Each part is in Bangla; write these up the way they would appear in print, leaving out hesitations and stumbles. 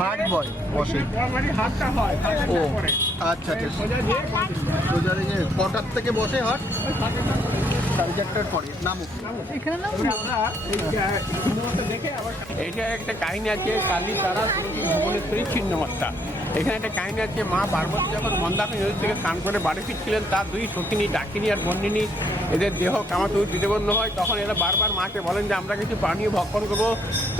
হাট বয় বসে। ও আচ্ছা আচ্ছা, সোজা দিকে কটার থেকে বসে হাট? 4:30টার পরে। নামুক এখানে না এটা একটা কাহিনী আছে কালী তারা ভুবনেশ্বরী ছিন্নমস্তা। এখানে একটা কাহিনী আছে, মা পার্বতী যখন মন্দাকিনী নদী থেকে স্নান করে বাড়ি ফিরছিলেন, তার দুই সখিনী ডাকিনী আর বন্দিনী এদের দেহ কামাতুর বিদেবন্ধ হয়। তখন এরা বারবার মাকে বলেন যে আমরা কিছু পানীয় ভক্ষণ করবো।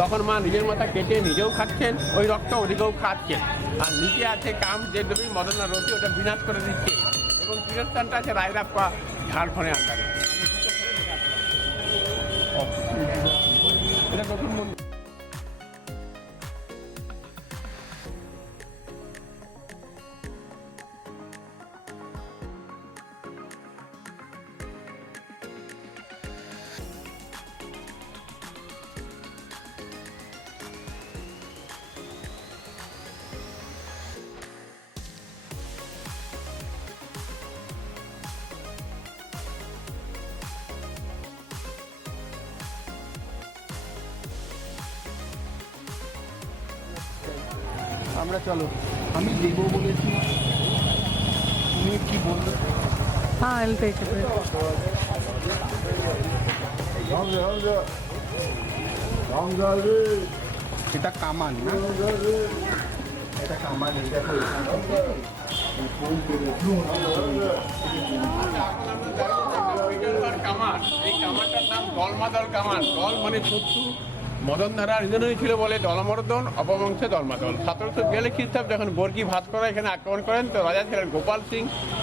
তখন মা নিজের মাথা কেটে নিজেও খাচ্ছেন, ওই রক্ত ওদিকেও খাচ্ছেন। আর নিচে আছে কাম যে দেবী মদনা রতি, ওটা বিনাশ করে দিচ্ছে। এবং তীরস্থানটা আছে রায়রাপ্পা ঝাড়খণ্ডের আন্ডারে। এটা নতুন মন্দির। আমরা চলো, আমি দেবো বলেছি, তুমি কি বললে? हाँ I'll take it. এটা কামান না, এটা কামান। দেখো কামান, এই কামানটার নাম দলমাদল কামান। দল মানে শত্রু, মদন ধারা রিজনই ছিল বলে দলমর্দন, অপবংশে দলমাদল। 1742 খ্রিস্টাব্দে যখন বর্গী ভাস্কর এখানে আক্রমণ করেন, তো রাজা ছিলেন গোপাল সিং।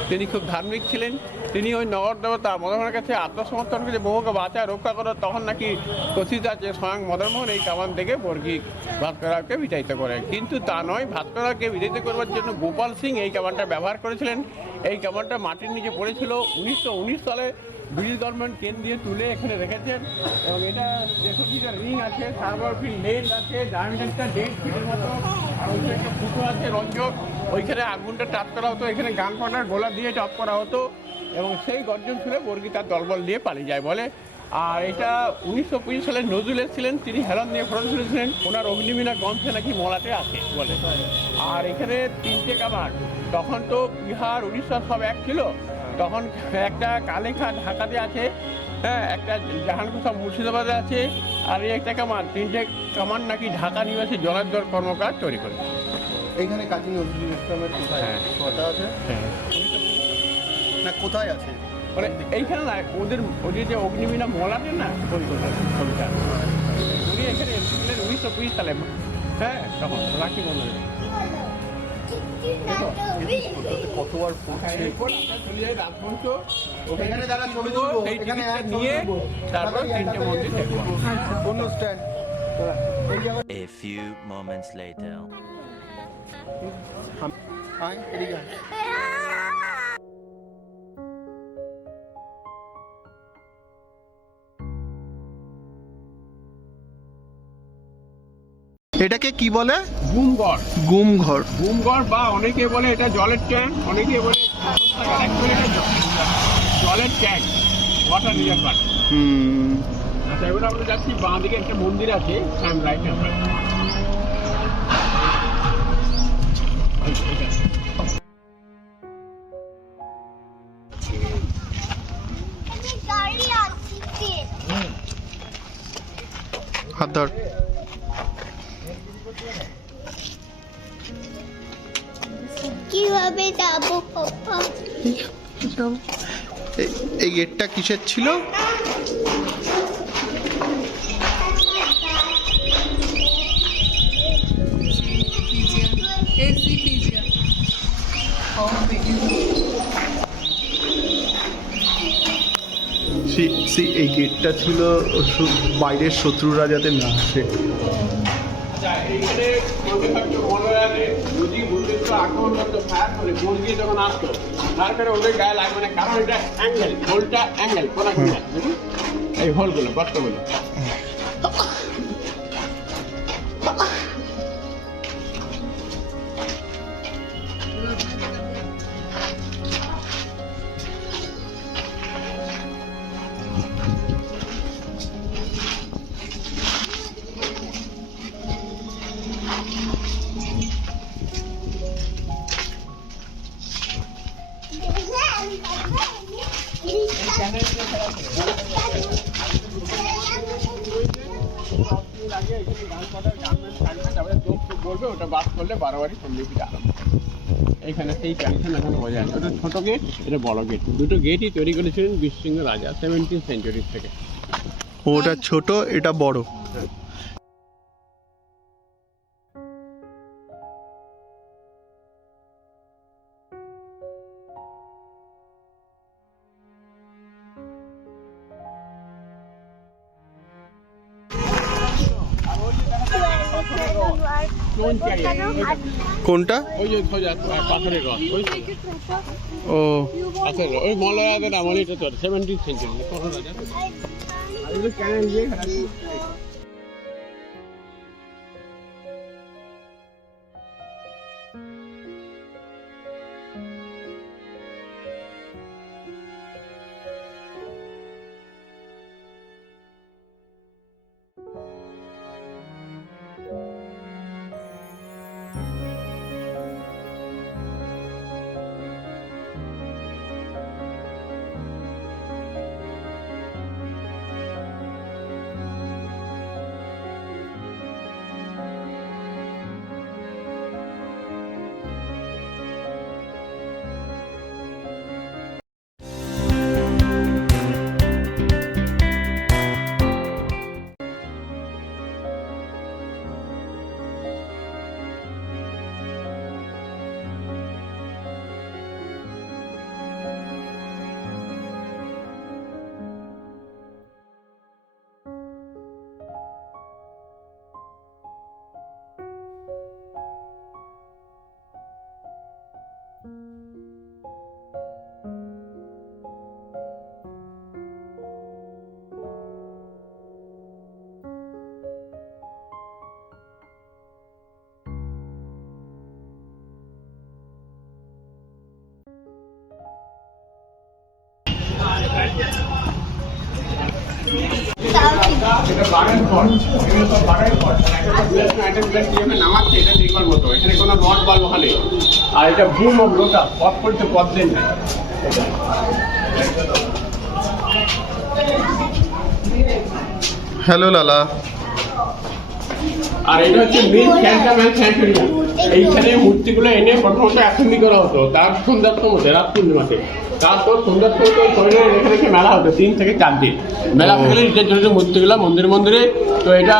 তিনি খুব ধার্মিক ছিলেন। তিনি ওই নগর দেবতা মদনমোহনের কাছে আত্মসমর্পণ করে বহুকে বাঁচা রক্ষা করো। তখন নাকি কথিত আছে স্বয়ং মদনমোহন এই কামান থেকে বর্গী ভাস্করকে বিতাড়িত করেন। কিন্তু তা নয়, ভাস্করকে বিতাড়িত করবার জন্য গোপাল সিং এই কামানটা ব্যবহার করেছিলেন। এই কামানটা মাটির নিচে পড়েছিল। 1919 সালে ব্রিটিশ গভর্নমেন্ট কেন দিয়ে তুলে এখানে রেখেছেন। এবং এটা 63 ফিটের রিং আছে, সার্ভার ফিট লেন্স আছে, ডায়ামিটারটা 1.5 ফিটের মতো। আর ওইখানে একটা ফুটো আছে রঞ্জক, ওইখানে আগুনটা টাচ করা হতো, এখানে গান পাউডার গোলা দিয়ে টপ করা হতো। এবং সেই গর্জন শুনে বর্গী তার দলবল দিয়ে পালিয়ে যায় বলে। আর এটা 1925 সালে নজরুল এসেছিলেন, তিনি হেলন দিয়ে ফোড়ন শুনেছিলেন, ওনার অগ্নিবীণা গ্রন্থে নাকি মলাটে আছে বলে। আর এখানে 3টে কামান। তখন তো বিহার উড়িষ্যা সব এক ছিল। তখন একটা কালেখা ঢাকাতে আছে, হ্যাঁ, একটা জাহানকুসা মুর্শিদাবাদে আছে, আর এই একটা কামান। 3টে কামান নাকি ঢাকা নিবাসী জলাধর কর্মকার তৈরি করে। এইখানে কাজী নজরুল ইসলামের কোথায় কথা আছে? হ্যাঁ, না কোথায় আছে? মানে এইখানে না, ওদের যে অগ্নিবীণা মলাটে না, ওই কোথায় ছবিটা। উনি এখানে এসেছিলেন 1920 সালে, হ্যাঁ, তখন রাখি বন্ধনে। কতবার ওখানে যারা ছবি তুলবো এখানে নিয়ে তারপর 3টে মন্দির দেখবো। অন্য stand. A few moments later. এদিকে এটাকে কি বলে? গুমঘর। গুমঘর। গুমঘর বা অনেকে বলে এটা জলের ট্যাঙ্ক, অনেকে বলে জলের ট্যাঙ্ক, ওয়াটার রিজার্ভার। আচ্ছা, এবার আমরা যাচ্ছি, বাঁ দিকে একটা মন্দির আছে, রাইট হ্যান্ড। হাত ধর। কিভাবে যাবো পাপা? এই গেটটা কিসের ছিল? এই গেটটা ছিল বাইরের শত্রুরা যাতে না আসে। এইখানে যদি আক্রমণ করতো, ফায়ার করে গোল দিয়ে যখন আসতো, তারপরে ওদের গায়ে লাগবে না, কারণ এটা অ্যাঙ্গেল, হোলটা অ্যাঙ্গেল, কোনা কোনা এই হোলগুলো, গর্তগুলো। বলবে ওটা বাস করলে 12 বাড়ি সন্ধ্যে আরম্ভ। এইখানে সেই ক্যান্সার এখন বোঝা যায়। ওটা ছোট গেট, এটা বড় গেট, দুটো গেটই তৈরি করেছিলেন বীরসিংহ রাজা 17th সেঞ্চুরি থেকে। ওটা ছোট, এটা বড়। কোনটা? ওই যে সোজা পাথরের রথ, ওই ও পাথরের রথ, ওই মলয়াদের আমলে এটা তো 17th সেঞ্চুরি কোনো রাজা তো। আর ওই ক্যানেল দিয়ে ঘেরা ছিল। এটা বাগান ঘর, এগুলো সব বাগান ঘর। একটা প্লেস যেখানে নামাচ্ছে এটা দেখবার মতো, এখানে কোনো রড বা লোহা নেই। আর এটা বুম অফ লোটা, পথ করতে পথ দেন না। হ্যালো লালা। আর এটা হচ্ছে মেন ক্যান্টনমেন্ট স্যানিটোরিয়াম। এইখানে মূর্তিগুলো এনে প্রথমত অ্যাসেম্বলি করা হতো, তার সন্ধ্যার মধ্যে, রাত পূর্ণিমাতে। তারপর সন্ধ্যার সময় শরীরে রেখে রেখে মেলা হতো 3 থেকে 4 দিন। মেলা থেকে রিটার ছোট মূর্তিগুলো মন্দিরে মন্দিরে। তো এটা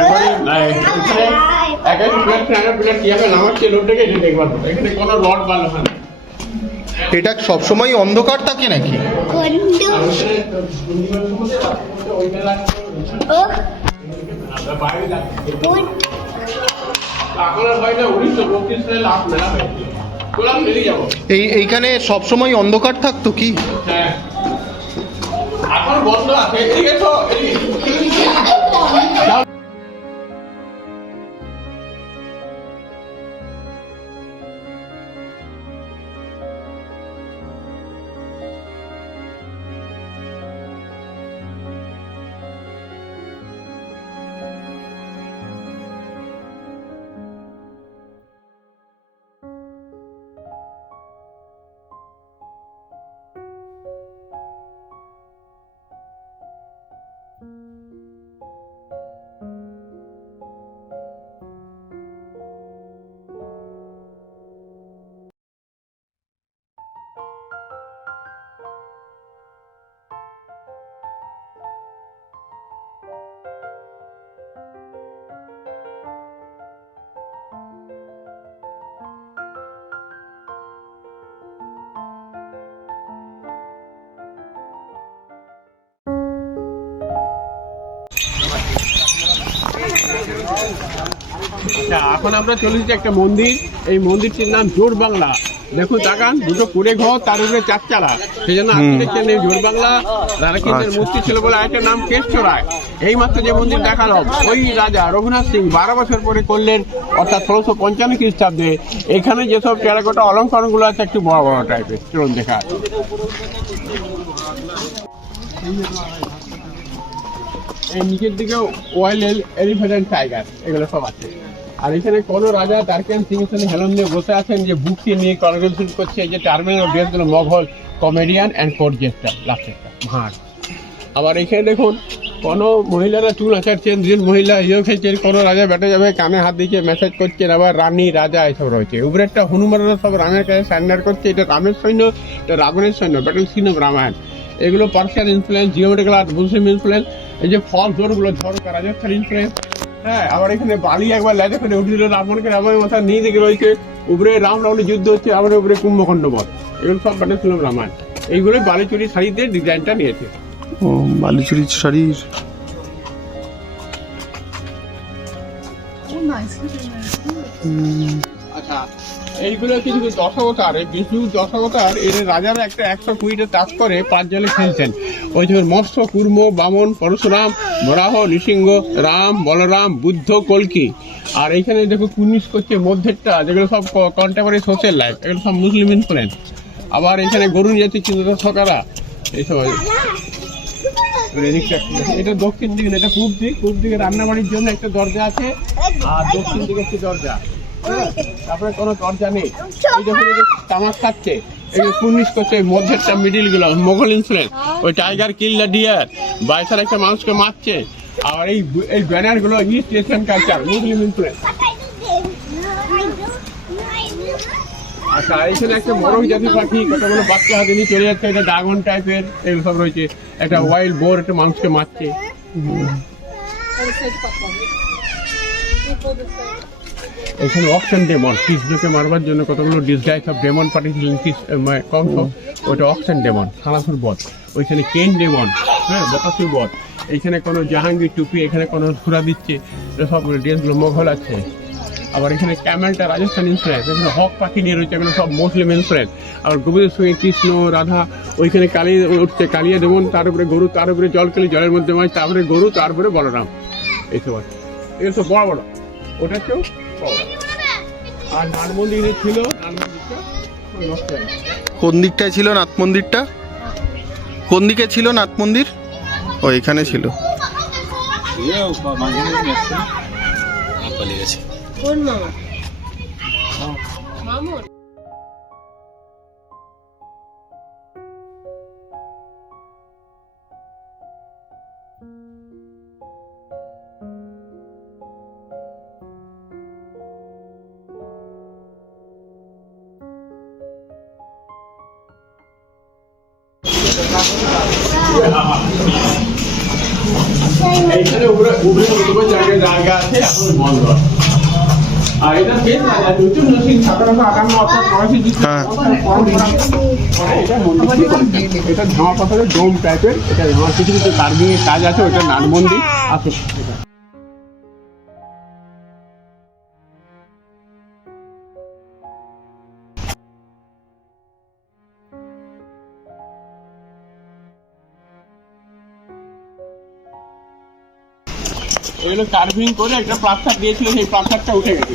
একবারে এখানে এক এক প্লেট কীভাবে নামাচ্ছে লোকটাকে এটা দেখবার মতো। এখানে কোনো রড বা লোহা নেই। এটা সবসময় অন্ধকার থাকে নাকি? বাইরে এখন আর হয় না, 1932 সালে লাস্ট মেলা হয়েছিল। তোরা ফেলে যাবো। এইখানে সবসময় অন্ধকার থাকতো কি? হ্যাঁ, এখন বন্ধ আছে। ঠিক আছে। এখন আমরা চলেছি একটা মন্দির। এই মন্দিরটির নাম জোর বাংলা। দেখুন তাকান, দুটো কুড়ে ঘর, তার উপরে 4 চালা। সেই জন্য আপনি দেখছেন এই জোর বাংলা রাধাকৃষ্ণের মূর্তি ছিল বলে আরেকটা নাম কেশচড়ায়। এই মাত্র যে মন্দির দেখালাম, ওই রাজা রঘুনাথ সিং 12 বছর পরে করলেন, অর্থাৎ 1655 খ্রিস্টাব্দে। এখানে যেসব টেরাকোটা অলঙ্করণগুলো আছে একটু বড় বড় টাইপের, চলুন দেখা। এই নিচের দিকে ওয়াইল্ড এলিফ্যান্ট টাইগার, এগুলো সব আছে। আর এখানে কোন রাজা তারকেন সিংহাসনে হেলন দিয়ে বসে আছেন যে বুককে নিয়ে কনভারসেশন করছে, এই যে টার্মিনাল ড্রেসগুলো মগল কমেডিয়ান অ্যান্ড কোর্ট জেস্টার লাস্টেরটা ভাঁড়। আবার এখানে দেখুন কোনো মহিলারা চুল আঁচাচ্ছেন, দুজন মহিলা ইয়ে খেলছেন, কোনো রাজা বেটে যাবে কানে হাত দিয়ে মেসেজ করছেন, আবার রানী রাজা এসব রয়েছে। উপরেরটা হনুমানরা সব রামের কাছে সারেন্ডার করছে, এটা রামের সৈন্য, এটা রাবণের সৈন্য, ব্যাটল সিন অফ রামায়ণ। এগুলো Persian influence, geometrical art, Muslim influence, এই যে ফল জোরগুলো ঝড়কা রাজস্থান ইনফ্লুয়েন্স। হ্যাঁ, আবার এখানে বালি একবার লেজে করে উঠেছিল রাবণকে, রাবণের মাথা নিয়ে দিকে রয়েছে, উপরে রাম রাবণের যুদ্ধ হচ্ছে, আবার উপরে কুম্ভখণ্ড বধ। এগুলো সব ব্যাটল সিন অফ রামায়ণ। এইগুলো বালিচুরি শাড়িতে ডিজাইনটা নিয়েছে। ও বালিচুরি শাড়ির আচ্ছা, এইগুলো কিছু দশাবতার, বিষ্ণু দশাবতার। এর রাজারা একটা 120টা তাস করে 5 জনে খেলছেন। ওই যে মৎস্য, কুর্ম, বামন, পরশুরাম, বরাহ, নৃসিংহ, রাম, বলরাম, বুদ্ধ, কল্কি। আর এইখানে দেখো কুর্নিশ করছে মধ্যেরটা, যেগুলো সব কন্টেম্পোরারি সোশ্যাল লাইফ, এগুলো সব মুসলিম ইনফ্লুয়েন্স। আবার এখানে গরুন জাতি চিন্তা এইসব। এটা দক্ষিণ দিকে, এটা পূব দিক। পূব দিকে রান্নাবাড়ির জন্য একটা দরজা আছে, আর দক্ষিণ দিকে একটি দরজা। তারপরে কোনো দরজা নেই। এই যখন তামাক খাচ্ছে, এই যে কুর্নিশ করছে মধ্যেরটা, মিডিল গুলো মোগল ইনফ্লুয়েন্স। ওই টাইগার কিল দ্য ডিয়ার, বাইসার একটা মানুষকে মারছে। আর এই ব্যানার গুলো ইস্ট এশিয়ান কালচার, মুসলিম ইনফ্লুয়েন্স। আচ্ছা, এখানে একটা মোরগ জাতি পাখি, কতগুলো বাচ্চা হাতে নিয়ে চলে যাচ্ছে, এটা ড্রাগন টাইপের, এগুলো সব রয়েছে। একটা ওয়াইল্ড বোর একটা মানুষকে মারছে। এখানে অকশন ডেমন, কৃষ্ণকে মারবার জন্য কতগুলো ডিসগাইজ অফ ডেমন পাঠিয়েছিলেন কংস, ওইটা অকশন ডেমন, খানাসুর বধ। ওইখানে কেন ডেমন, হ্যাঁ, বকাসুর বধ। এইখানে কোনো জাহাঙ্গীর টুপি, এখানে কোনো সুরা দিচ্ছে, সব ড্রেসগুলো মোঘল আছে। আবার এখানে ক্যামেলটা রাজস্থান ইনফ্লুয়েন্স, এখানে হক পাখি নিয়ে রয়েছে, এখানে সব মুসলিম ইনফ্লুয়েন্স। আর গোবিন্দের সঙ্গে কৃষ্ণ, রাধা, ওইখানে কালী উঠছে, কালিয়া দেবন, তার উপরে গরু, তার উপরে জলকালি, জলের মধ্যে মাছ, তারপরে গরু, তারপরে বলরাম। এইসব আছে, এগুলো সব বড় বড়। ওটা কেউ বড়। আর নাট মন্দির ছিল, নাট মন্দিরটা নষ্ট হয়ে গেছে। কোন দিকটায় ছিল নাথ মন্দিরটা? কোন দিকে ছিল নাথ মন্দির? ও এখানে ছিল। কোন মামা? মামুন। এইখানে উপরে জায়গায় জায়গা আছে, এখন বন্ধ। আর এটা বেশ রাজা চৈতন্য সিং 1758 অর্থাৎ মরাঠি যুদ্ধ। এটা ঝামা পাথরের ডোম টাইপের, এটা ঝামা কিছু কিছু কার্ভিং এর কাজ আছে, ওইটা নাট মন্দির আছে। এগুলো কার্ভিং করে একটা প্লাস্টার দিয়েছিল, সেই প্লাস্টারটা উঠে গেছে।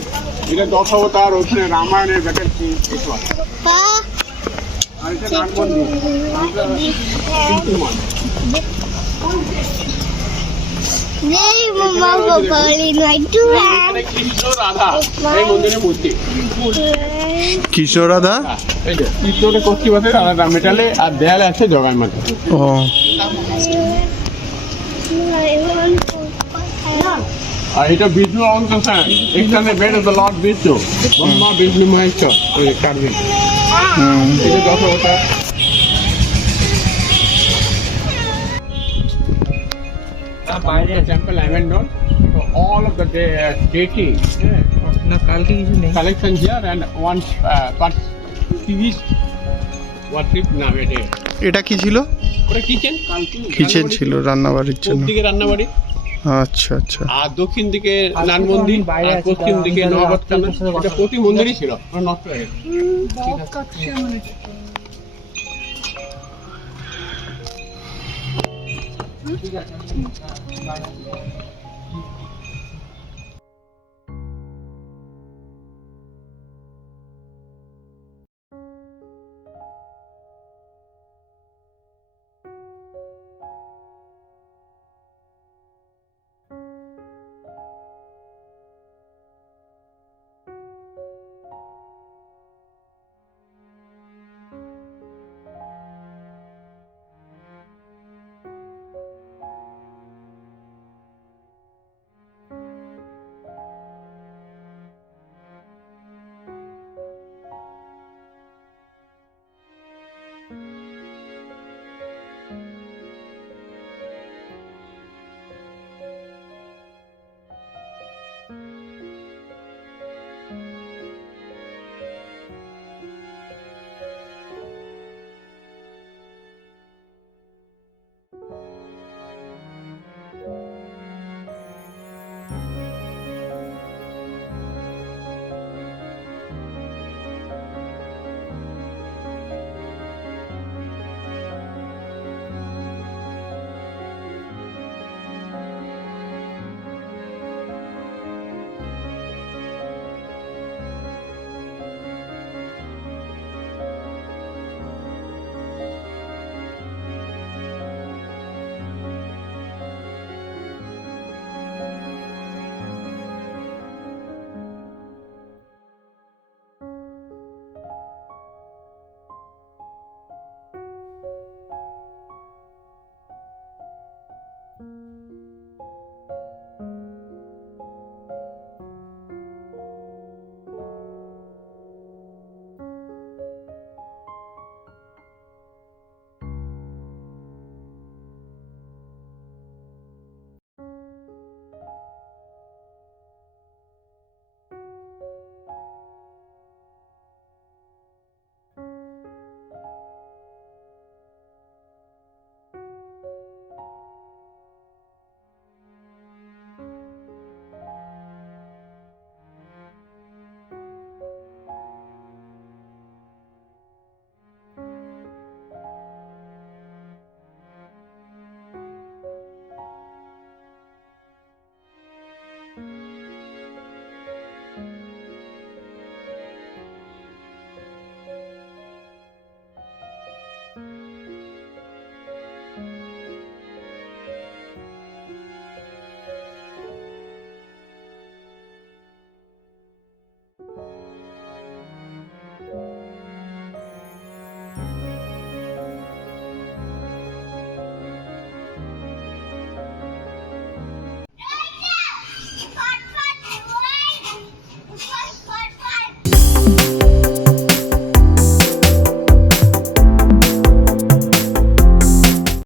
এটা দশাবতার, ওখানে রামায়ণের ব্যাটার কিছু আছে। আর এটা নাট মন্দির, কৃষ্ণ রাধা এই মন্দিরের মূর্তি। কৃষ্ণ রাধা, এই যে কৃষ্ণটা কষ্টি বাসের আলাদা মেটালে, আর দেয়ালে আছে জগার মাথা। ও আর এটা বিষ্ণু অন্তঃসার, এখানে bed of the lord Vishnu, Brahma Vishnu Maheshwar, ওই কার্ভিং। এটা দশাবতার। বাইরে টেম্পল অ্যামেন্ডন, so all of the deity না কালকে কিছু নেই। collection here and one Portuguese worship nowadays. এটা কি ছিল? ওটা কিচেন, কিচেন ছিল রান্নাবাড়ির পূব জন্য। দিকে রান্নাবাড়ি, আচ্ছা আচ্ছা। আর দক্ষিণ দিকে নাট মন্দির, আর পশ্চিম দিকে নবাবখানা। এটা প্রতি মন্দিরই ছিল, নষ্ট হয়ে গেছে।